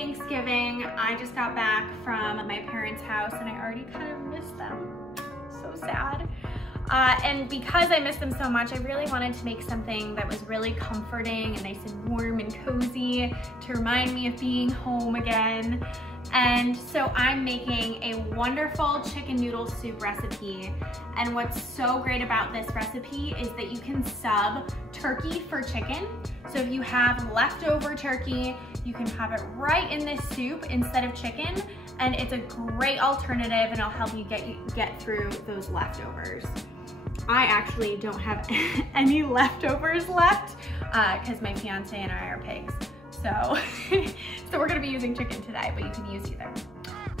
Thanksgiving. I just got back from my parents' house and I already kind of missed them. So sad. And because I missed them so much, I really wanted to make something that was really comforting and nice and warm and cozy to remind me of being home again. And so I'm making a wonderful chicken noodle soup recipe. And what's so great about this recipe is that you can sub turkey for chicken. So if you have leftover turkey, you can have it right in this soup instead of chicken. And it's a great alternative and it'll help you get through those leftovers. I actually don't have any leftovers left because my fiance and I are pigs. So we're gonna be using chicken today, but you can use either.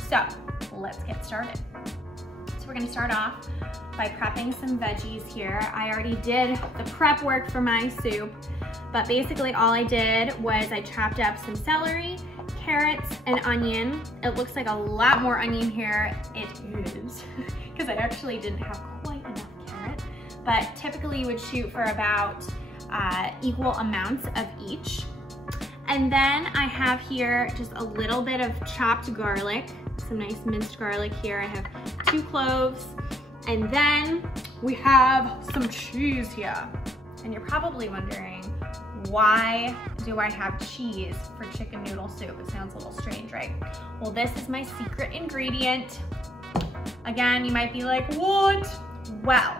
So let's get started. So we're gonna start off by prepping some veggies here. I already did the prep work for my soup, but basically all I did was I chopped up some celery, carrots, and onion. It looks like a lot more onion here. It is, because I actually didn't have quite enough carrot, but typically you would shoot for about equal amounts of each. And then I have here just a little bit of chopped garlic, some nice minced garlic here. I have 2 cloves. And then we have some cheese here. And you're probably wondering, why do I have cheese for chicken noodle soup? It sounds a little strange, right? Well, this is my secret ingredient. Again, you might be like, what? Well,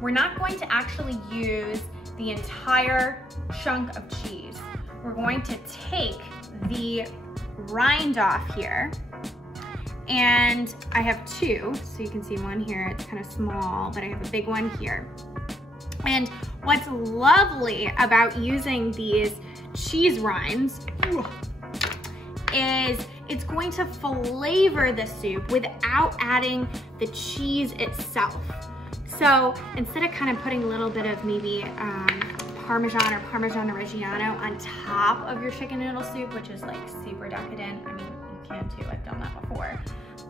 we're not going to actually use the entire chunk of cheese. We're going to take the rind off here, and I have 2, so you can see one here, it's kind of small, but I have a big one here. And what's lovely about using these cheese rinds is it's going to flavor the soup without adding the cheese itself. So instead of kind of putting a little bit of maybe Parmesan or Parmigiano Reggiano on top of your chicken noodle soup, which is like super decadent. I mean, you can too, I've done that before.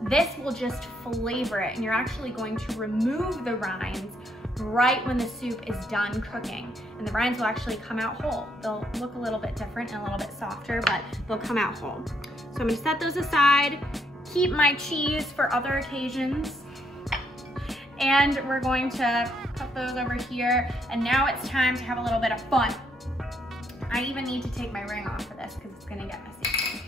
This will just flavor it, and you're actually going to remove the rinds right when the soup is done cooking. And the rinds will actually come out whole. They'll look a little bit different and a little bit softer, but they'll come out whole. So I'm gonna set those aside, keep my cheese for other occasions, and we're going to put those over here. And now it's time to have a little bit of fun. I even need to take my ring off for this because it's gonna get messy.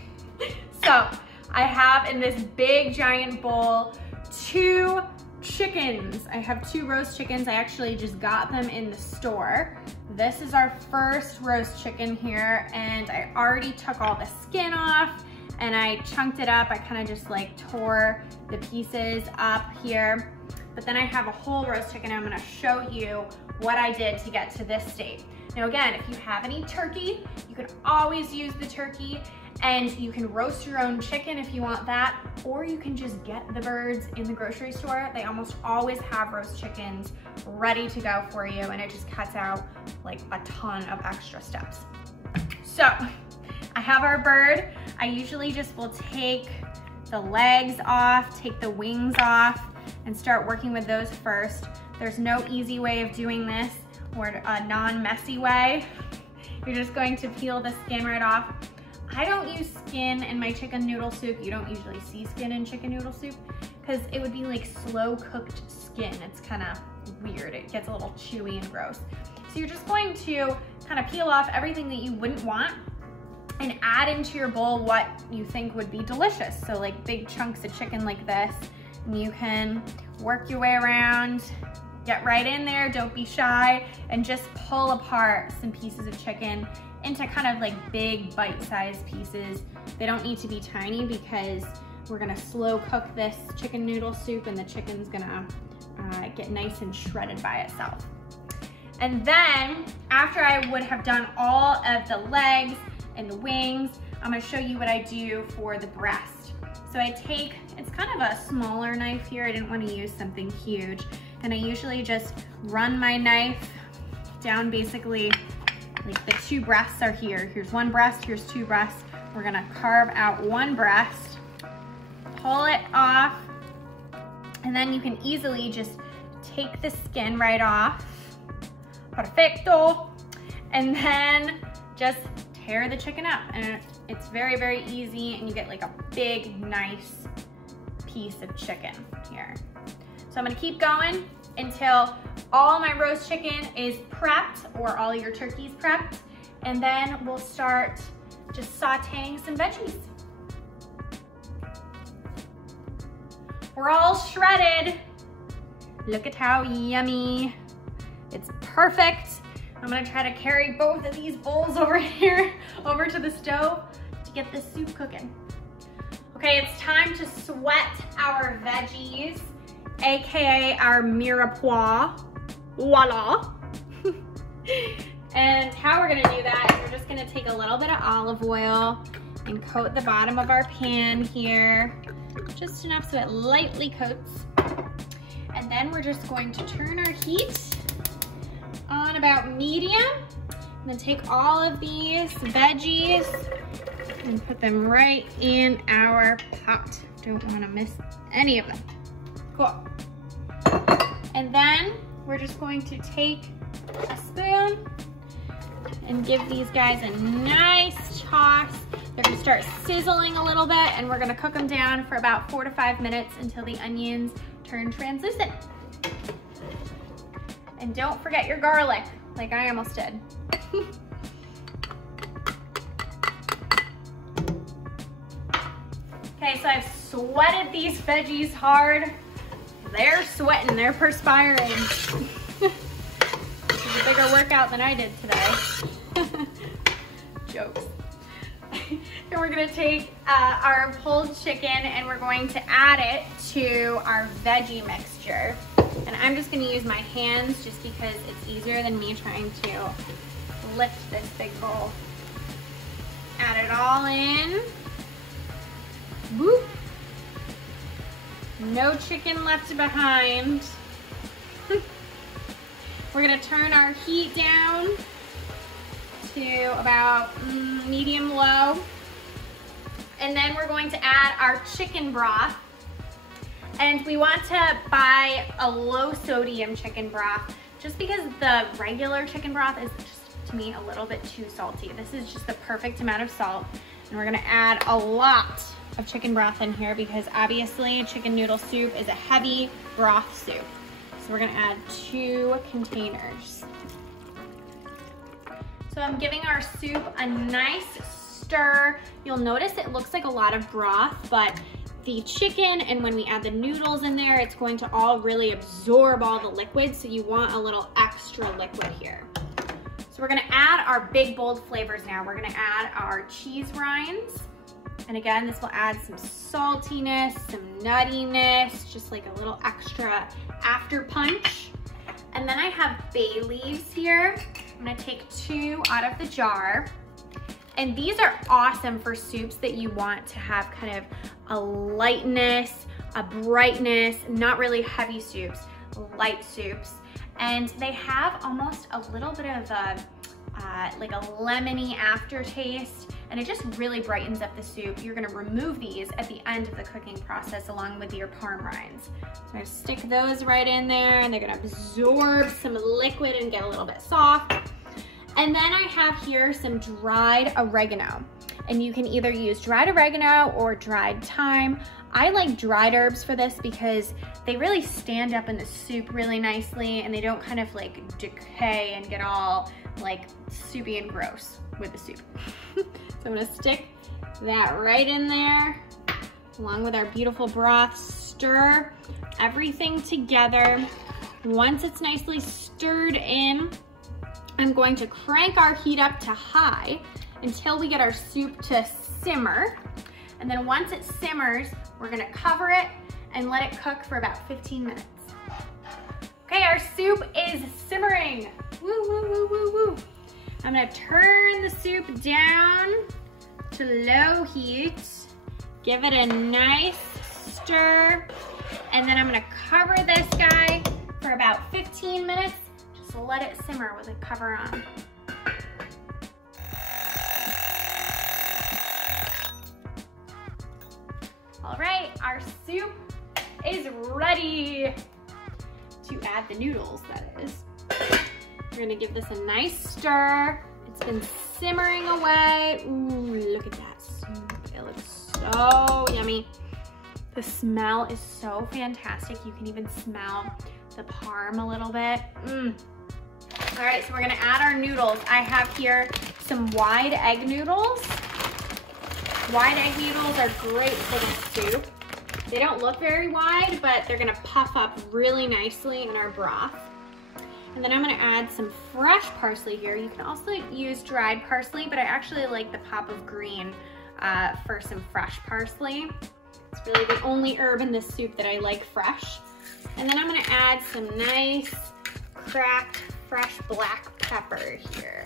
So I have in this big giant bowl 2 chickens. I have 2 roast chickens. I actually just got them in the store. This is our first roast chicken here, and I already took all the skin off and I chunked it up. I kind of just like tore the pieces up here. But then I have a whole roast chicken. I'm gonna show you what I did to get to this state. Now again, if you have any turkey, you can always use the turkey, and you can roast your own chicken if you want that, or you can just get the birds in the grocery store. They almost always have roast chickens ready to go for you, and it just cuts out like a ton of extra steps. So I have our bird. I usually just will take the legs off, take the wings off, and start working with those first. There's no easy way of doing this or a non-messy way. You're just going to peel the skin right off. I don't use skin in my chicken noodle soup. You don't usually see skin in chicken noodle soup because it would be like slow cooked skin. It's kind of weird. It gets a little chewy and gross. So you're just going to kind of peel off everything that you wouldn't want and add into your bowl what you think would be delicious. So like big chunks of chicken like this. And you can work your way around, get right in there, don't be shy, and just pull apart some pieces of chicken into kind of like big bite-sized pieces. They don't need to be tiny because we're gonna slow cook this chicken noodle soup and the chicken's gonna get nice and shredded by itself. And then after I would have done all of the legs and the wings, I'm gonna show you what I do for the breast. So I take, it's kind of a smaller knife here. I didn't want to use something huge. And I usually just run my knife down basically, like the 2 breasts are here. Here's 1 breast, here's 2 breasts. We're gonna carve out 1 breast, pull it off, and then you can easily just take the skin right off. Perfecto. And then just tear the chicken up, and it's very, very easy, and you get like a big, nice piece of chicken here. So I'm gonna keep going until all my roast chicken is prepped, or all your turkey's prepped, and then we'll start just sauteing some veggies. We're all shredded. Look at how yummy. It's perfect. I'm gonna try to carry both of these bowls over here, over to the stove to get this soup cooking. Okay, it's time to sweat our veggies, AKA our mirepoix. Voila. And how we're gonna do that is we're just gonna take a little bit of olive oil and coat the bottom of our pan here, just enough so it lightly coats. And then we're just going to turn our heat on about medium, and then take all of these veggies and put them right in our pot. Don't want to miss any of them. Cool. And then we're just going to take a spoon and give these guys a nice toss. They're gonna start sizzling a little bit, and we're gonna cook them down for about 4 to 5 minutes until the onions turn translucent. And don't forget your garlic, like I almost did. Okay, so I've sweated these veggies hard. They're sweating, they're perspiring. This is a bigger workout than I did today. Jokes. And we're gonna take our pulled chicken and we're going to add it to our veggie mixture. And I'm just gonna use my hands just because it's easier than me trying to lift this big bowl. Add it all in. Boop. No chicken left behind. We're gonna turn our heat down to about medium low. And then we're going to add our chicken broth. And we want to buy a low sodium chicken broth just because the regular chicken broth is just, to me, a little bit too salty. This is just the perfect amount of salt. And we're gonna add a lot of chicken broth in here because obviously chicken noodle soup is a heavy broth soup. So we're gonna add 2 containers. So I'm giving our soup a nice stir. You'll notice it looks like a lot of broth, but the chicken and when we add the noodles in there, it's going to all really absorb all the liquid, so you want a little extra liquid here. So we're gonna add our big, bold flavors now. We're gonna add our cheese rinds. And again, this will add some saltiness, some nuttiness, just like a little extra after punch. And then I have bay leaves here. I'm gonna take 2 out of the jar. And these are awesome for soups that you want to have kind of a lightness, a brightness, not really heavy soups, light soups. And they have almost a little bit of like a lemony aftertaste, and it just really brightens up the soup. You're gonna remove these at the end of the cooking process along with your parm rinds. So I stick those right in there, and they're gonna absorb some liquid and get a little bit soft. And then I have here some dried oregano. And you can either use dried oregano or dried thyme. I like dried herbs for this because they really stand up in the soup really nicely, and they don't kind of like decay and get all like soupy and gross with the soup. So I'm gonna stick that right in there along with our beautiful broth. Stir everything together. Once it's nicely stirred in, I'm going to crank our heat up to high until we get our soup to simmer. And then once it simmers, we're gonna cover it and let it cook for about 15 minutes. Okay, our soup is simmering. Woo, woo, woo, woo, woo. I'm gonna turn the soup down to low heat, give it a nice stir, and then I'm gonna cover this guy for about 15 minutes. Just let it simmer with the cover on. All right, our soup is ready to add the noodles, that is. We're gonna give this a nice stir. It's been simmering away. Ooh, look at that soup. It looks so yummy. The smell is so fantastic. You can even smell the parm a little bit. All right, so we're gonna add our noodles. I have here some wide egg noodles. Wide egg noodles are great for the soup. They don't look very wide, but they're gonna puff up really nicely in our broth. And then I'm gonna add some fresh parsley here. You can also use dried parsley, but I actually like the pop of green for some fresh parsley. It's really the only herb in this soup that I like fresh. And then I'm gonna add some nice cracked fresh black pepper here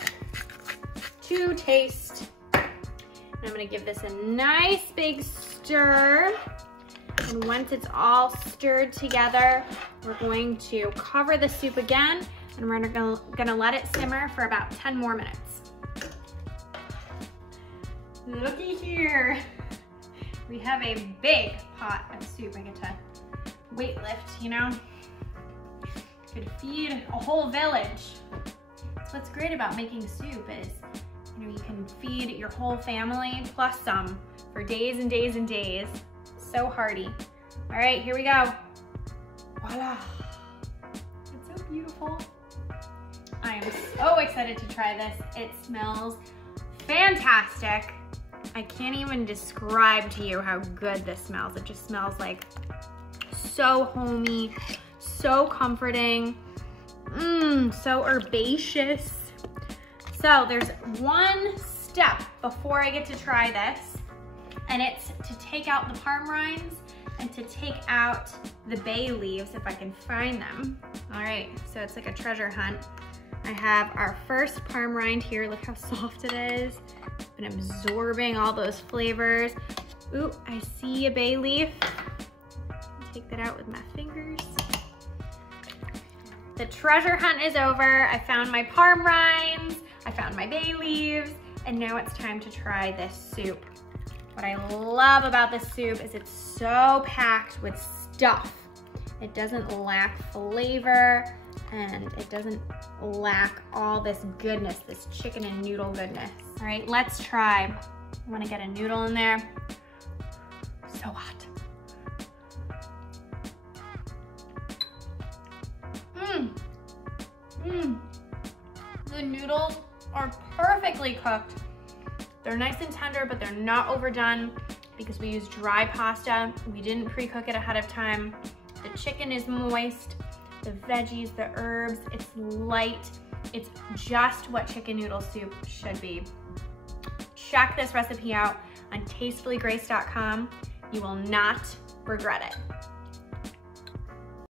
to taste. And I'm gonna give this a nice big stir. And once it's all stirred together, we're going to cover the soup again, and we're gonna let it simmer for about 10 more minutes. Looky here. We have a big pot of soup. I get to weight lift, you know? Could feed a whole village. That's what's great about making soup is, you know, you can feed your whole family plus some for days and days and days. So hearty. All right, here we go. Voila. It's so beautiful. I am so excited to try this. It smells fantastic. I can't even describe to you how good this smells. It just smells like so homey, so comforting, so herbaceous. So there's one step before I get to try this, and it's to take out the parm rinds and to take out the bay leaves if I can find them. All right, so it's like a treasure hunt. I have our first parm rind here. Look how soft it is. It's been absorbing all those flavors. Ooh, I see a bay leaf. Take that out with my fingers. The treasure hunt is over. I found my parm rinds, I found my bay leaves, and now it's time to try this soup. What I love about this soup is it's so packed with stuff. It doesn't lack flavor, and it doesn't lack all this goodness, this chicken and noodle goodness. All right, let's try. I wanna get a noodle in there. So hot. The noodles are perfectly cooked. They're nice and tender, but they're not overdone because we used dry pasta. We didn't pre-cook it ahead of time. The chicken is moist, the veggies, the herbs, it's light. It's just what chicken noodle soup should be. Check this recipe out on tastefullygrace.com. You will not regret it.